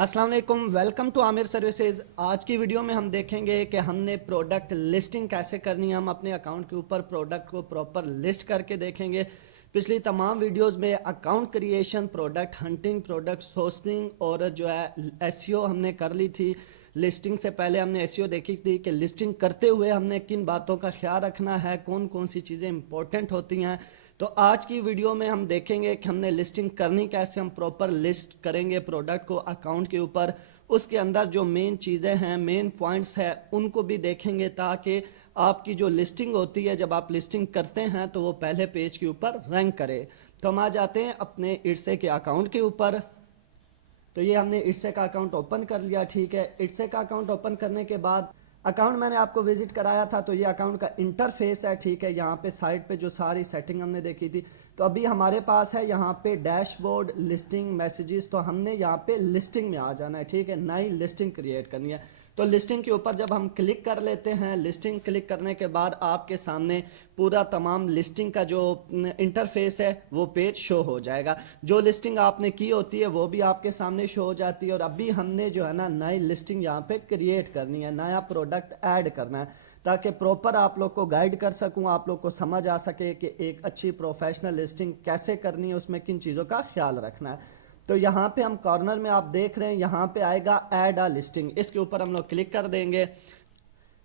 अस्सलाम वालेकुम, welcome to Aamir services. आज की वीडियो में हम देखेंगे कि हमने प्रोडक्ट लिस्टिंग कैसे करनी है। हम अपने अकाउंट के ऊपर प्रोडक्ट को प्रॉपर लिस्ट करके देखेंगे। पिछली तमाम वीडियोस में account creation, product hunting, product sourcing और जो है एसईओ हमने कर ली थी। लिस्टिंग से पहले हमने एसईओ देखी थी कि लिस्टिंग करते हुए हमने किन बातों का ख्याल रखना है, कौन कौन सी चीज़ें इंपॉर्टेंट होती हैं। तो आज की वीडियो में हम देखेंगे कि हमने लिस्टिंग करनी कैसे। हम प्रॉपर लिस्ट करेंगे प्रोडक्ट को अकाउंट के ऊपर, उसके अंदर जो मेन चीज़ें हैं, मेन पॉइंट्स हैं, उनको भी देखेंगे ताकि आपकी जो लिस्टिंग होती है, जब आप लिस्टिंग करते हैं तो वो पहले पेज के ऊपर रैंक करे। तो हम आ जाते हैं अपने इट्से के अकाउंट के ऊपर। तो ये हमने इट्से का अकाउंट ओपन कर लिया। ठीक है, इट्से का अकाउंट ओपन करने के बाद अकाउंट मैंने आपको विजिट कराया था, तो ये अकाउंट का इंटरफेस है। ठीक है, यहाँ पे साइड पे जो सारी सेटिंग हमने देखी थी, तो अभी हमारे पास है यहाँ पे डैशबोर्ड, लिस्टिंग, मैसेजेस। तो हमने यहाँ पे लिस्टिंग में आ जाना है। ठीक है, नई लिस्टिंग क्रिएट करनी है। तो लिस्टिंग के ऊपर जब हम क्लिक कर लेते हैं, लिस्टिंग क्लिक करने के बाद आपके सामने पूरा तमाम लिस्टिंग का जो इंटरफेस है वो पेज शो हो जाएगा। जो लिस्टिंग आपने की होती है वो भी आपके सामने शो हो जाती है। और अभी हमने जो है ना नई लिस्टिंग यहाँ पे क्रिएट करनी है, नया प्रोडक्ट ऐड करना है, ताकि प्रॉपर आप लोग को गाइड कर सकूं, आप लोग को समझ आ सके कि एक अच्छी प्रोफेशनल लिस्टिंग कैसे करनी है, उसमें किन चीज़ों का ख्याल रखना है। तो यहाँ पे हम कॉर्नर में आप देख रहे हैं, यहाँ पे आएगा ऐड अ लिस्टिंग। इसके ऊपर हम लोग क्लिक कर देंगे।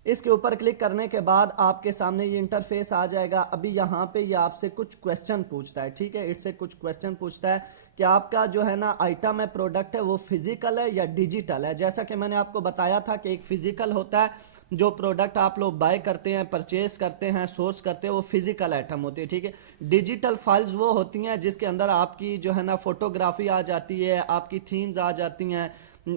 इसके ऊपर क्लिक करने के बाद आपके सामने ये इंटरफेस आ जाएगा। अभी यहाँ पे ये आपसे कुछ क्वेश्चन पूछता है। ठीक है, इससे कुछ क्वेश्चन पूछता है कि आपका जो है ना आइटम है, प्रोडक्ट है, वो फिजिकल है या डिजिटल है। जैसा कि मैंने आपको बताया था कि एक फिजिकल होता है, जो प्रोडक्ट आप लोग बाय करते हैं, परचेज करते हैं, सोर्स करते हैं, वो फिजिकल आइटम होती है। ठीक है, डिजिटल फाइल्स वो होती हैं जिसके अंदर आपकी जो है ना फोटोग्राफी आ जाती है, आपकी थीम्स आ जाती हैं,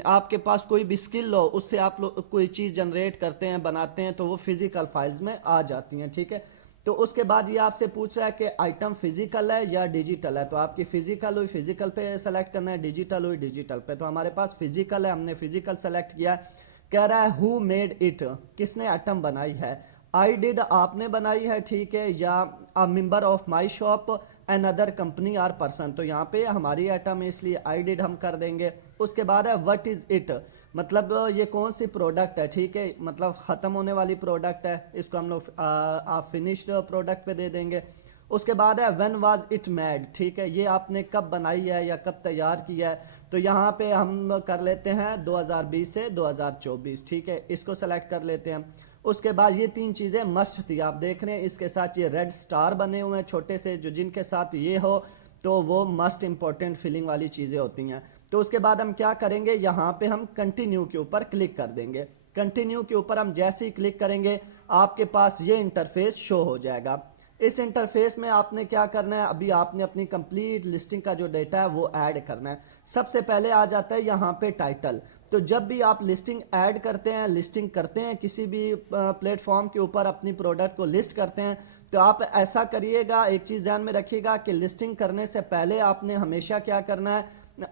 आपके पास कोई भी स्किल हो, उससे आप लोग कोई चीज़ जनरेट करते हैं, बनाते हैं, तो वो फिजिकल फाइल्स में आ जाती हैं। ठीक है, तो उसके बाद ये आपसे पूछ रहा है कि आइटम फिजिकल है या डिजिटल है। तो आपकी फिजिकल हुई, फिजिकल पे सेलेक्ट करना है, डिजिटल हुई, डिजिटल पे। तो हमारे पास फिजिकल है, हमने फिजिकल सेलेक्ट किया। कह रहा है हु मेड इट, किसने आइटम बनाई है। आई डिड, आपने बनाई है। ठीक है, या a member of my shop, another company or person. तो यहाँ पे हमारी आइटम है, इसलिए आई डिड हम कर देंगे। उसके बाद है व्हाट इज इट, मतलब ये कौन सी प्रोडक्ट है। ठीक है, मतलब ख़त्म होने वाली प्रोडक्ट है, इसको हम लोग आप फिनिश्ड प्रोडक्ट पे दे देंगे। उसके बाद है व्हेन वाज इट मेड। ठीक है, ये आपने कब बनाई है या कब तैयार किया है। तो यहाँ पे हम कर लेते हैं 2020 से 2024। ठीक है, इसको सेलेक्ट कर लेते हैं। उसके बाद ये तीन चीज़ें मस्ट थी, आप देख रहे हैं इसके साथ ये रेड स्टार बने हुए हैं छोटे से, जो जिनके साथ ये हो तो वो मस्ट इंपॉर्टेंट फीलिंग वाली चीज़ें होती हैं। तो उसके बाद हम क्या करेंगे, यहाँ पे हम कंटिन्यू के ऊपर क्लिक कर देंगे। कंटिन्यू के ऊपर हम जैसे ही क्लिक करेंगे आपके पास ये इंटरफेस शो हो जाएगा। इस इंटरफेस में आपने क्या करना है, अभी आपने अपनी कंप्लीट लिस्टिंग का जो डेटा है वो ऐड करना है। सबसे पहले आ जाता है यहाँ पे टाइटल। तो जब भी आप लिस्टिंग ऐड करते हैं, लिस्टिंग करते हैं, किसी भी प्लेटफॉर्म के ऊपर अपनी प्रोडक्ट को लिस्ट करते हैं, तो आप ऐसा करिएगा, एक चीज़ ध्यान में रखिएगा कि लिस्टिंग करने से पहले आपने हमेशा क्या करना है,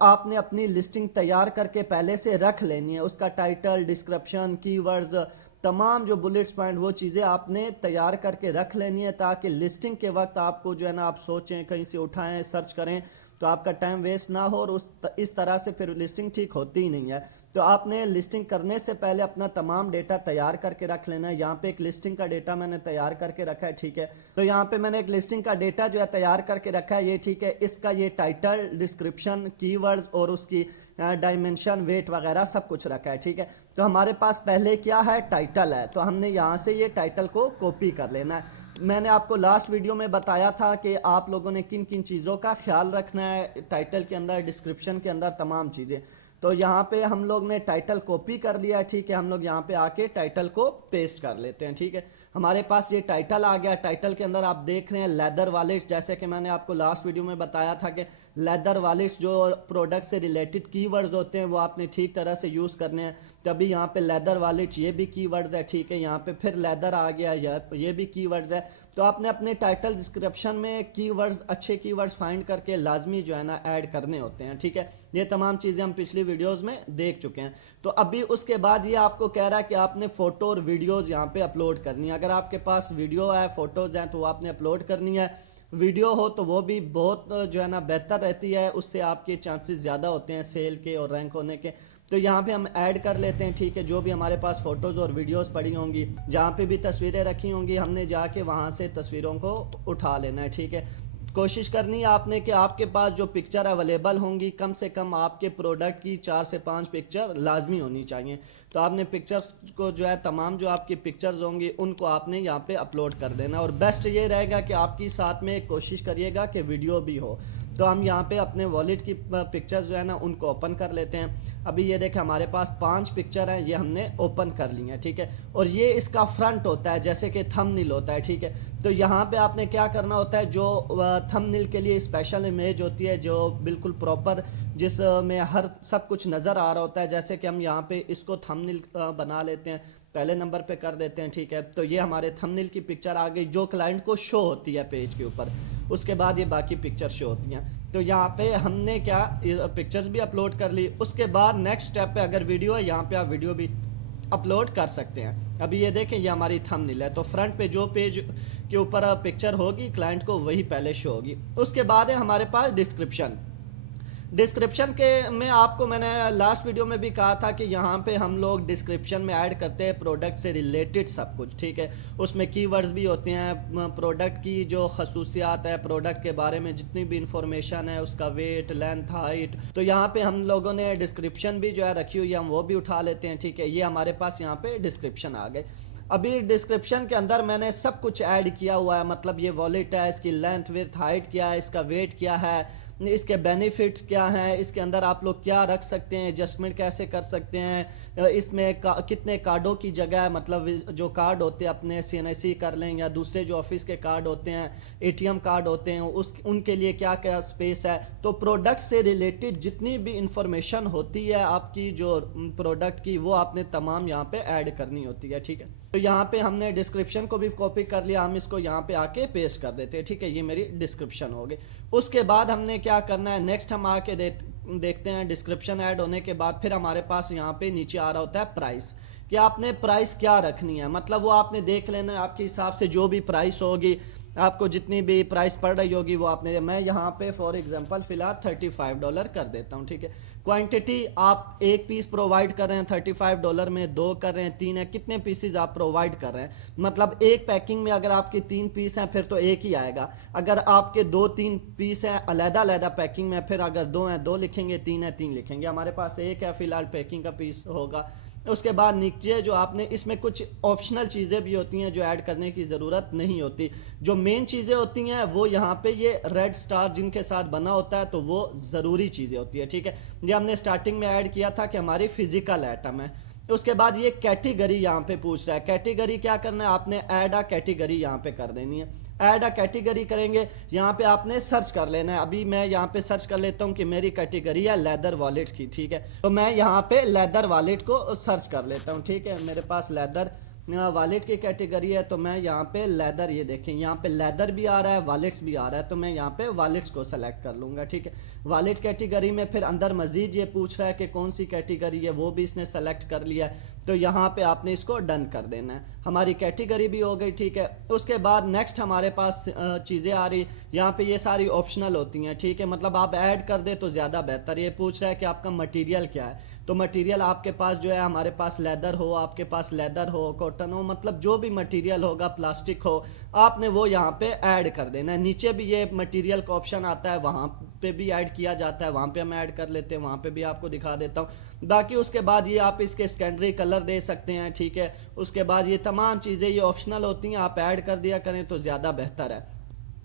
आपने अपनी लिस्टिंग तैयार करके पहले से रख लेनी है। उसका टाइटल, डिस्क्रिप्शन, कीवर्ड्स, तमाम जो बुलेट्स पॉइंट, वो चीज़ें आपने तैयार करके रख लेनी है, ताकि लिस्टिंग के वक्त आपको जो है ना आप सोचें, कहीं से उठाएं, सर्च करें, तो आपका टाइम वेस्ट ना हो। और इस तरह से फिर लिस्टिंग ठीक होती ही नहीं है। तो आपने लिस्टिंग करने से पहले अपना तमाम डेटा तैयार करके रख लेना है। यहाँ पे एक लिस्टिंग का डेटा मैंने तैयार करके रखा है। ठीक है, तो यहाँ पे मैंने एक लिस्टिंग का डेटा जो है तैयार करके रखा है ये। ठीक है, इसका ये टाइटल, डिस्क्रिप्शन, कीवर्ड्स और उसकी डायमेंशन, वेट वगैरह सब कुछ रखा है। ठीक है, तो हमारे पास पहले क्या है, टाइटल है, तो हमने यहाँ से ये टाइटल को कॉपी कर लेना है। मैंने आपको लास्ट वीडियो में बताया था कि आप लोगों ने किन किन चीज़ों का ख्याल रखना है टाइटल के अंदर, डिस्क्रिप्शन के अंदर, तमाम चीज़ें। तो यहाँ पे हम लोग ने टाइटल कॉपी कर लिया। ठीक है, हम लोग यहाँ पे आके टाइटल को पेस्ट कर लेते हैं। ठीक है, हमारे पास ये टाइटल आ गया। टाइटल के अंदर आप देख रहे हैं लेदर वॉलेट्स, जैसे कि मैंने आपको लास्ट वीडियो में बताया था कि लेदर वॉलेट्स जो प्रोडक्ट से रिलेटेड कीवर्ड्स होते हैं वो आपने ठीक तरह से यूज़ करने हैं। तभी यहाँ पे लेदर वॉलेट्स ये भी कीवर्ड्स है। ठीक है, यहाँ पे फिर लेदर आ गया, ये भी कीवर्ड्स है। तो आपने अपने टाइटल, डिस्क्रिप्शन में कीवर्ड्स, अच्छे कीवर्ड्स फाइंड करके लाजमी जो है ना ऐड करने होते हैं। ठीक है, ये तमाम चीज़ें हम पिछली वीडियोस में देख चुके हैं। तो अभी उसके बाद ये आपको कह रहा है कि आपने फ़ोटो और वीडियोज़ यहाँ पे अपलोड करनी है। अगर आपके पास वीडियो है, फ़ोटोज़ हैं, तो आपने अपलोड करनी है। वीडियो हो तो वो भी बहुत जो है ना बेहतर रहती है, उससे आपके चांसेस ज़्यादा होते हैं सेल के और रैंक होने के। तो यहाँ पे हम ऐड कर लेते हैं, ठीक है। जो भी हमारे पास फ़ोटोज़ और वीडियोस पड़ी होंगी, जहाँ पे भी तस्वीरें रखी होंगी, हमने जाके वहाँ से तस्वीरों को उठा लेना है, ठीक है। कोशिश करनी है आपने कि आपके पास जो पिक्चर अवेलेबल होंगी, कम से कम आपके प्रोडक्ट की 4 से 5 पिक्चर लाजमी होनी चाहिए। तो आपने पिक्चर्स को जो है, तमाम जो आपकी पिक्चर्स होंगी उनको आपने यहाँ पे अपलोड कर देना। और बेस्ट ये रहेगा कि आपकी साथ में कोशिश करिएगा कि वीडियो भी हो। तो हम यहाँ पे अपने वॉलेट की पिक्चर्स जो है ना उनको ओपन कर लेते हैं। अभी ये देखें हमारे पास 5 पिक्चर हैं, ये हमने ओपन कर ली हैं, ठीक है। और ये इसका फ्रंट होता है, जैसे कि थंबनेल होता है, ठीक है। तो यहाँ पे आपने क्या करना होता है, जो थंबनेल के लिए स्पेशल इमेज होती है, जो बिल्कुल प्रॉपर, जिसमें हर सब कुछ नज़र आ रहा होता है, जैसे कि हम यहाँ पे इसको थंबनेल बना लेते हैं, पहले नंबर पे कर देते हैं, ठीक है। तो ये हमारे थंबनेल की पिक्चर आ गई जो क्लाइंट को शो होती है पेज के ऊपर। उसके बाद ये बाकी पिक्चर शो होती हैं। तो यहाँ पे हमने क्या पिक्चर्स भी अपलोड कर ली। उसके बाद नेक्स्ट स्टेप पे अगर वीडियो है, यहाँ पे आप वीडियो भी अपलोड कर सकते हैं। अभी ये देखें, ये हमारी थंबनेल है, तो फ्रंट पे जो पेज के ऊपर पिक्चर होगी क्लाइंट को वही पहले शो होगी। उसके बाद है हमारे पास डिस्क्रिप्शन। डिस्क्रिप्शन के में आपको मैंने लास्ट वीडियो में भी कहा था कि यहाँ पे हम लोग डिस्क्रिप्शन में ऐड करते हैं प्रोडक्ट से रिलेटेड सब कुछ, ठीक है। उसमें कीवर्ड्स भी होते हैं, प्रोडक्ट की जो खसूसियात है, प्रोडक्ट के बारे में जितनी भी इंफॉर्मेशन है, उसका वेट, लेंथ, हाइट। तो यहाँ पे हम लोगों ने डिस्क्रिप्शन भी जो है रखी हुई है, हम वो भी उठा लेते हैं, ठीक है। ये हमारे पास यहाँ पे डिस्क्रिप्शन आ गए। अभी डिस्क्रिप्शन के अंदर मैंने सब कुछ ऐड किया हुआ है, मतलब ये वॉलेट है, इसकी लेंथ, विड्थ, हाइट क्या है, इसका वेट क्या है, इसके बेनिफिट्स क्या हैं, इसके अंदर आप लोग क्या रख सकते हैं, एडजस्टमेंट कैसे कर सकते हैं, इसमें कितने कार्डों की जगह है, मतलब जो कार्ड होते हैं अपने CNSE कर लें या दूसरे जो ऑफिस के कार्ड होते हैं, ATM कार्ड होते हैं, उनके लिए क्या क्या स्पेस है। तो प्रोडक्ट से रिलेटेड जितनी भी इंफॉर्मेशन होती है आपकी जो प्रोडक्ट की, वो आपने तमाम यहाँ पे ऐड करनी होती है, ठीक है। तो यहाँ पे हमने डिस्क्रिप्शन को भी कॉपी कर लिया, हम इसको यहाँ पे आके पेस्ट कर देते हैं, ठीक है। ये मेरी डिस्क्रिप्शन हो गई। उसके बाद हमने क्या करना है, नेक्स्ट हम आके देखते हैं डिस्क्रिप्शन ऐड होने के बाद फिर हमारे पास यहाँ पे नीचे आ रहा होता है प्राइस, कि आपने प्राइस क्या रखनी है। मतलब वो आपने देख लेना है, आपके हिसाब से जो भी प्राइस होगी, आपको जितनी भी प्राइस पड़ रही होगी वो आपने, मैं यहाँ पे फॉर एग्जांपल फ़िलहाल $35 कर देता हूँ, ठीक है। क्वांटिटी आप एक पीस प्रोवाइड कर रहे हैं $35 में, 2 कर रहे हैं, 3 है, कितने पीसेज आप प्रोवाइड कर रहे हैं। मतलब एक पैकिंग में अगर आपके 3 पीस हैं फिर तो एक ही आएगा। अगर आपके 2-3 पीस हैं अलग अलग पैकिंग में, फिर अगर 2 हैं 2 लिखेंगे, 3 है 3 लिखेंगे। हमारे पास एक है फ़िलहाल पैकिंग का पीस होगा। उसके बाद नीचे जो आपने, इसमें कुछ ऑप्शनल चीज़ें भी होती हैं जो ऐड करने की ज़रूरत नहीं होती। जो मेन चीज़ें होती हैं वो यहाँ पे ये रेड स्टार जिनके साथ बना होता है, तो वो ज़रूरी चीज़ें होती है, ठीक है। ये हमने स्टार्टिंग में ऐड किया था कि हमारी फिजिकल आइटम है। उसके बाद ये कैटेगरी यहाँ पे पूछ रहा है, कैटेगरी क्या करना है, आपने ऐड अ कैटेगरी यहाँ पे कर देनी है। ऐड अ कैटेगरी करेंगे, यहाँ पे आपने सर्च कर लेना है। अभी मैं यहाँ पे सर्च कर लेता हूँ कि मेरी कैटेगरी है लेदर वॉलेट्स की, ठीक है। तो मैं यहाँ पे लेदर वॉलेट को सर्च कर लेता हूँ, ठीक है। मेरे पास लेदर वॉलेट की कैटेगरी है, तो मैं यहाँ पे लेदर, ये देखें यहाँ पे लेदर भी आ रहा है, वॉलेट्स भी आ रहा है, तो मैं यहाँ पे वॉलेट्स को सेलेक्ट कर लूँगा, ठीक है। वॉलेट कैटेगरी में फिर अंदर मजीद ये पूछ रहा है कि कौन सी कैटेगरी है, वो भी इसने सेलेक्ट कर लिया है। तो यहाँ पे आपने इसको डन कर देना है। हमारी कैटेगरी भी हो गई, ठीक है। उसके बाद नेक्स्ट हमारे पास चीज़ें आ रही, यहाँ पे ये सारी ऑप्शनल होती हैं, ठीक है। मतलब आप ऐड कर दे तो ज़्यादा बेहतर। ये पूछ रहा है कि आपका मटेरियल क्या है, तो मटेरियल आपके पास जो है, हमारे पास लेदर हो, आपके पास लेदर हो, कॉटन हो, मतलब जो भी मटेरियल होगा, प्लास्टिक हो, आपने वो यहाँ पे ऐड कर देना है। नीचे भी ये मटेरियल का ऑप्शन आता है, वहाँ पे भी ऐड किया जाता है, वहाँ पे हम ऐड कर लेते हैं, वहाँ पे भी आपको दिखा देता हूँ। बाकी उसके बाद ये आप इसके सेकेंडरी कलर दे सकते हैं, ठीक है। उसके बाद ये तमाम चीज़ें ये ऑप्शनल होती हैं, आप ऐड कर दिया करें तो ज़्यादा बेहतर है।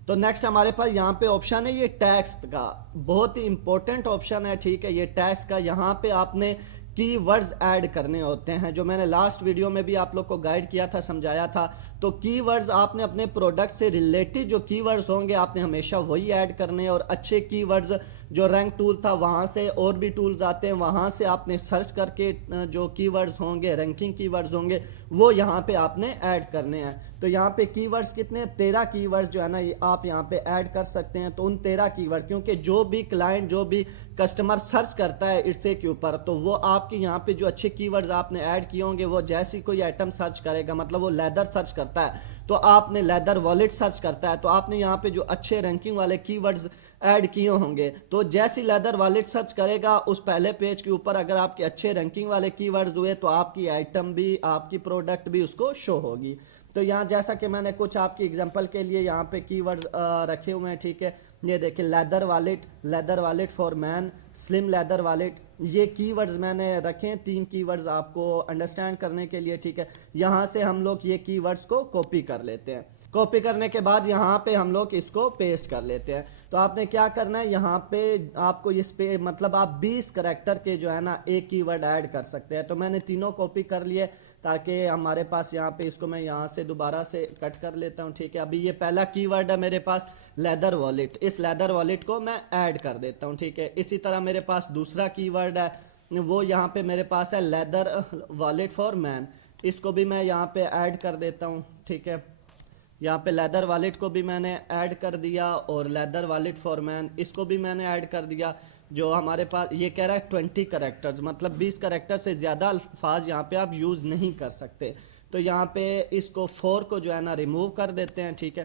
तो नेक्स्ट हमारे पास यहाँ पे ऑप्शन है ये टैक्स का, बहुत ही इंपॉर्टेंट ऑप्शन है, ठीक है। ये टैक्स का, यहाँ पे आपने कीवर्ड्स ऐड करने होते हैं, जो मैंने लास्ट वीडियो में भी आप लोग को गाइड किया था, समझाया था। तो कीवर्ड्स आपने अपने प्रोडक्ट से रिलेटेड जो कीवर्ड्स होंगे आपने हमेशा वही ऐड करने हैं। और अच्छे कीवर्ड्स, जो रैंक टूल था वहाँ से और भी टूल्स आते हैं, वहाँ से आपने सर्च करके जो कीवर्ड्स होंगे, रैंकिंग कीवर्ड्स होंगे, वो यहाँ पे आपने ऐड करने हैं। तो यहाँ पे कीवर्ड्स कितने, 13 कीवर्ड्स जो है ना आप यहाँ पे ऐड कर सकते हैं। तो उन 13 कीवर्ड, क्योंकि जो भी क्लाइंट, जो भी कस्टमर सर्च करता है इससे के ऊपर, तो वो आपके यहाँ पे जो अच्छे कीवर्ड्स आपने ऐड किए होंगे, वो जैसी कोई आइटम सर्च करेगा, मतलब वो लेदर सर्च करता है, तो تو آپ نے لیدر والٹ سرچ کرتا ہے تو آپ نے یہاں پہ جو اچھے رینکنگ والے کی ورڈز ایڈ کیے ہوں گے، تو جیسی لیدر والٹ سرچ کرے گا اس پہلے پیج کے اوپر اگر آپ کے اچھے رینکنگ والے کی ورڈز ہوئے تو آپ کی آئٹم بھی، آپ کی پروڈکٹ بھی اس کو شو ہوگی۔ تو یہاں جیسا کہ میں نے کچھ آپ کی اگزامپل کے لیے یہاں پہ کی ورڈز رکھے ہوئے ہیں، ٹھیک ہے، یہ دیکھیں لیدر والٹ فار مین، سلم لیدر والٹ، یہ کی ورڈز میں نے رکھے ہیں، 3 کی ورڈز آپ کو انڈرسٹینڈ کرنے کے لیے، ٹھیک ہے۔ یہاں سے ہم لوگ یہ کی ورڈز کو کاپی کر لیتے ہیں، کاپی کرنے کے بعد یہاں پہ ہم لوگ اس کو پیسٹ کر لیتے ہیں۔ تو آپ نے کیا کرنا ہے، یہاں پہ آپ کو اس پہ مطلب آپ 20 کریکٹر کے جو ہے نا ایک کی ورڈ ایڈ کر سکتے ہیں۔ تو میں نے تینوں کاپی کر لیے تاکہ ہمارے پاس یہاں پہ اس کو میں یہاں سے دوبارہ سے کٹ کر لیتا ہوں، ٹھیک ہے۔ ابھی یہ پہلا کی ورڈ ہے میرے پاس لیدر والٹ، اس لیدر والٹ کو میں ایڈ کر دیتا ہوں، ٹھیک ہے۔ اسی طرح میرے پاس دوسرا کی ورڈ ہے، وہ یہاں پہ میرے پاس ہے لیدر والٹ فار مین، اس کو بھی میں یہاں پہ ایڈ کر دیتا ہوں، ٹھیک ہے۔ یہاں پہ لیدر والٹ کو بھی میں نے ایڈ کر دیا اور لیدر والٹ فار مین اس کو بھی میں نے ایڈ کر دیا۔ جو ہمارے پاس یہ کہہ رہا ہے 20 کریکٹرز، مطلب 20 کریکٹر سے زیادہ الفاظ یہاں پہ آپ یوز نہیں کر سکتے۔ تو یہاں پہ اس کو 4 کو جو ہے نا ریموو کر دیتے ہیں، ٹھیک ہے۔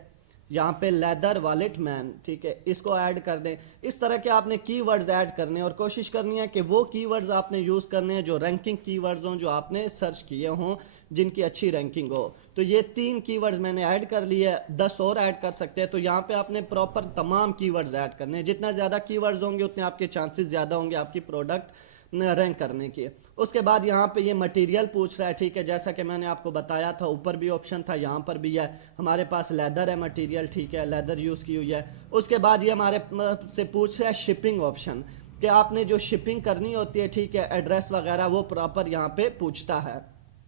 یہاں پہ لیدر والٹ مین، ٹھیک ہے، اس کو ایڈ کر دیں۔ اس طرح کے آپ نے کی ورڈز ایڈ کرنے اور کوشش کرنی ہے کہ وہ کی ورڈز آپ نے یوز کرنے ہیں جو رینکنگ کی ورڈز ہوں، جو آپ نے سرچ کیے ہوں، جن کی اچھی رینکنگ ہو۔ تو یہ 3 کی ورڈز میں نے ایڈ کر لیے، 10 اور ایڈ کر سکتے ہیں۔ تو یہاں پہ آپ نے پراپر تمام کی ورڈز ایڈ کرنے ہیں، جتنا زیادہ کی ورڈز ہوں گے اتنے آپ کے چانسز زیادہ ہوں گے آپ کی پروڈکٹ رینک کرنے کی۔ اس کے بعد یہاں پہ یہ مٹیریل پوچھ رہا ہے، ٹھیک ہے، جیسا کہ میں نے آپ کو بتایا تھا، اوپر بھی آپشن تھا، یہاں پر بھی ہے، ہمارے پاس لیدر ہے مٹیریل، ٹھیک ہے، لیدر یوز کی ہوئی ہے۔ اس کے بعد یہ ہمارے سے پوچھ رہا ہے شپنگ آپشن، کہ آپ نے جو شپنگ کرنی ہوتی ہے، ٹھیک ہے، ایڈریس وغیرہ وہ پراپر یہاں پہ پوچھتا ہے۔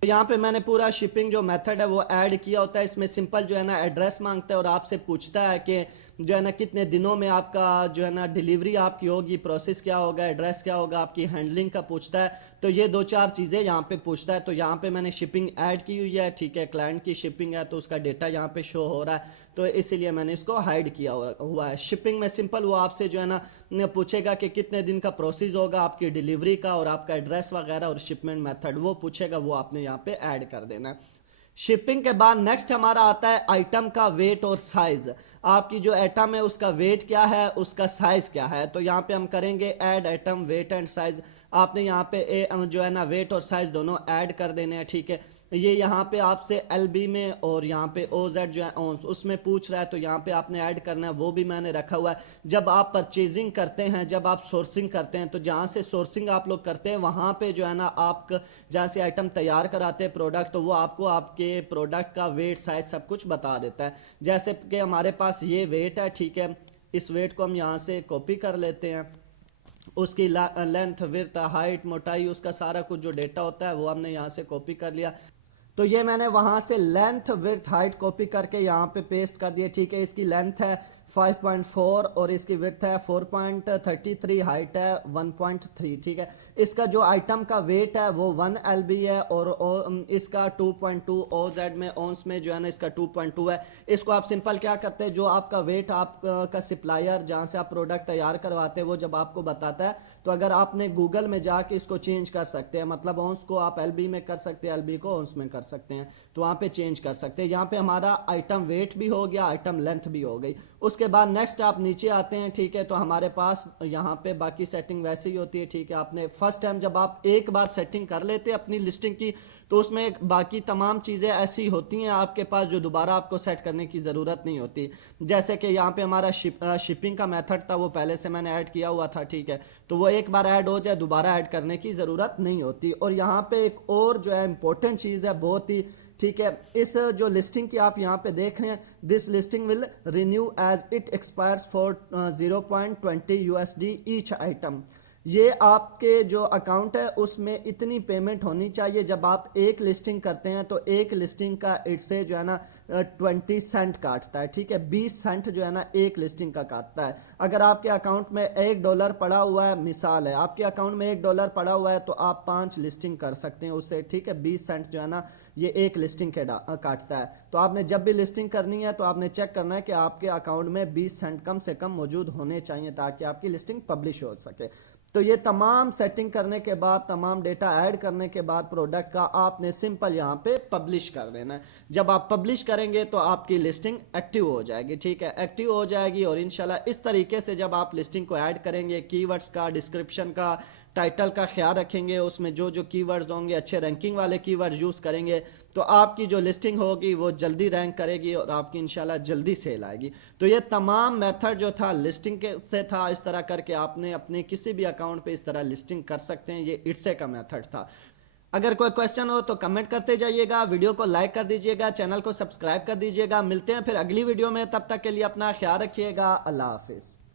یہاں پہ میں نے پورا شپنگ جو میتھڈ ہے وہ ایڈ کیا ہوتا ہے، اس میں سمپل جو ہے نا ایڈریس مانگتا ہے اور آپ سے پوچھتا ہے کہ جو ہے نا کتنے دنوں میں آپ کا جو ہے نا ڈیلیوری آپ کی ہوگی، پروسیس کیا ہوگا، ایڈریس کیا ہوگا، آپ کی ہینڈلنگ کا پوچھتا ہے۔ تو یہ 2-4 چیزیں یہاں پہ پوچھتا ہے۔ تو یہاں پہ میں نے شپنگ ایڈ کی ہوئی ہے، ٹھیک ہے، کلائنٹ کی شپنگ ہے تو اس کا ڈیٹا یہاں پہ شو ہو رہا ہے، تو اسی لیے میں نے اس کو ہائڈ کیا ہوا ہے۔ شپنگ میں سمپل وہ آپ سے جو ہے نا پوچھے گا کہ کتنے دن کا پروسیس ہوگا آپ کی ڈیلیوری کا، اور آپ کا ایڈریس وغیرہ اور شپمنٹ میتھڈ وہ پوچھے گا، وہ آپ نے یہاں پہ ایڈ کر دینا ہے۔ شپنگ کے بعد نیکسٹ ہمارا آتا ہے آئٹم کا ویٹ اور سائز، آپ کی جو آئٹم ہے اس کا ویٹ کیا ہے، اس کا سائز کیا ہے۔ تو یہاں پہ ہم کریں گے add item weight and size, آپ نے یہاں پہ جو ہے نا ویٹ اور سائز دونوں ایڈ کر دینے ہیں، ٹھیک ہے۔ یہ یہاں پہ آپ سے ایل بی میں اور یہاں پہ او زیڈ جو ہے اونس اس میں پوچھ رہا ہے، تو یہاں پہ آپ نے ایڈ کرنا ہے، وہ بھی میں نے رکھا ہوا ہے۔ جب آپ پرچیزنگ کرتے ہیں، جب آپ سورسنگ کرتے ہیں، تو جہاں سے سورسنگ آپ لوگ کرتے ہیں وہاں پہ جو ہے نا آپ جہاں سے آئٹم تیار کراتے ہیں پروڈکٹ، تو وہ آپ کو آپ کے پروڈکٹ کا ویٹ سائز سب کچھ بتا دیتا ہے۔ جیسے کہ ہمارے پاس یہ ویٹ ہے، ٹھیک ہے، اس ویٹ کو ہم یہاں سے کاپی کر لیتے ہیں، اس کی لینتھ، وڈتھ، ہائٹ، موٹائی، اس کا سارا کچھ جو ڈیٹا ہوتا ہے وہ ہم نے یہاں سے کاپی کر لیا۔ تو یہ میں نے وہاں سے لینتھ، وڈتھ، ہائٹ کاپی کر کے یہاں پہ پیسٹ کر دیا، ٹھیک ہے۔ اس کی لینتھ ہے 5.4 اور اس کی وڈتھ ہے 4.33، ہائٹ ہے 1.3، ٹھیک ہے۔ اس کا جو آئٹم کا ویٹ ہے وہ 1 LB ہے اور اس کا 2.2 او زیڈ میں اونس میں جو ہے نا اس کا 2.2 ہے۔ اس کو آپ سمپل کیا کرتے ہیں، جو آپ کا ویٹ آپ کا سپلائر جہاں سے آپ پروڈکٹ تیار کرواتے ہیں وہ جب آپ کو بتاتا ہے، تو اگر آپ نے گوگل میں جا کے اس کو چینج کر سکتے ہیں، مطلب اونس کو آپ LB میں کر سکتے ہیں، LB کو اونس میں کر سکتے ہیں، تو وہاں پہ چینج کر سکتے ہیں۔ یہاں پہ ہمارا آئٹم ویٹ بھی ہو گیا، آئٹم لینتھ بھی ہو گئی۔ اس کے بعد نیکسٹ آپ نیچے آتے ہیں، ٹھیک ہے، تو ہمارے پاس یہاں پہ باقی سیٹنگ ویسے ہی ہوتی ہے، ٹھیک ہے۔ آپ نے فرسٹ ٹائم جب آپ ایک بار سیٹنگ کر لیتے ہیں اپنی لسٹنگ کی، تو اس میں باقی تمام چیزیں ایسی ہوتی ہیں آپ کے پاس جو دوبارہ آپ کو سیٹ کرنے کی ضرورت نہیں ہوتی۔ جیسے کہ یہاں پہ ہمارا شپنگ کا میتھڈ تھا، وہ پہلے سے میں نے ایڈ کیا ہوا تھا، ٹھیک ہے، تو وہ ایک بار ایڈ ہو جائے دوبارہ ایڈ کرنے کی ضرورت نہیں ہوتی۔ اور یہاں پہ ایک اور جو ہے امپورٹنٹ چیز ہے بہت ہی، ٹھیک ہے، اس جو لسٹنگ کی آپ یہاں پہ دیکھ رہے ہیں، this listing will renew as it expires for 0.20 USD each item. یہ آپ کے جو اکاؤنٹ ہے اس میں اتنی پیمنٹ ہونی چاہیے، جب آپ ایک لسٹنگ کرتے ہیں تو ایک لسٹنگ کا اٹ سے جو ہے نا 20 سینٹ کاٹتا ہے، ٹھیک ہے، 20 سینٹ جو ہے نا ایک لسٹنگ کا کاٹتا ہے۔ اگر آپ کے اکاؤنٹ میں $1 پڑا ہوا ہے، مثال ہے آپ کے اکاؤنٹ میں $1 پڑا ہوا ہے، تو آپ 5 لسٹنگ کر سکتے ہیں اس سے، ٹھیک ہے، 20 سینٹ جو ہے نا یہ ایک لسٹنگ کے کاٹتا ہے۔ تو آپ نے جب بھی لسٹنگ کرنی ہے تو آپ نے چیک کرنا ہے کہ آپ کے اکاؤنٹ میں 20 سینٹ کم سے کم موجود ہونے چاہیے تاکہ آپ کی لسٹنگ پبلش ہو سکے۔ تو یہ تمام سیٹنگ کرنے کے بعد، تمام ڈیٹا ایڈ کرنے کے بعد پروڈکٹ کا، آپ نے سمپل یہاں پہ پبلش کر دینا ہے. جب آپ پبلش کریں گے تو آپ کی لسٹنگ ایکٹیو ہو جائے گی. ٹھیک ہے، ایکٹیو ہو جائے گی. اور انشاءاللہ اس طریقے سے جب آپ لسٹنگ کو ایڈ کریں گے، کی ورڈز کا، ڈسکرپشن کا، ٹائٹل کا خیال رکھیں گے، اس میں جو کی ورڈز ہوں گے اچھے رینکنگ والے کی ورڈز یوز کریں گے، تو آپ کی جو لسٹنگ ہوگی وہ جلدی رینک کرے گی اور آپ کی انشاءاللہ جلدی سیل آئے گی. تو یہ تمام میتھڈ جو تھا لسٹنگ کے سے تھا، اس طرح کر کے آپ نے اپنے کسی بھی اکاؤنٹ پہ اس طرح لسٹنگ کر سکتے ہیں. یہ اٹسے کا میتھڈ تھا. اگر کوئی کویسچن ہو تو کمنٹ کرتے جائیے گا، ویڈیو کو لائک کر دیجیے گا، چینل کو سبسکرائب کر دیجیے گا. ملتے ہیں پھر اگلی ویڈیو میں، تب تک کے لیے اپنا خیال رکھیے گا. اللہ حافظ.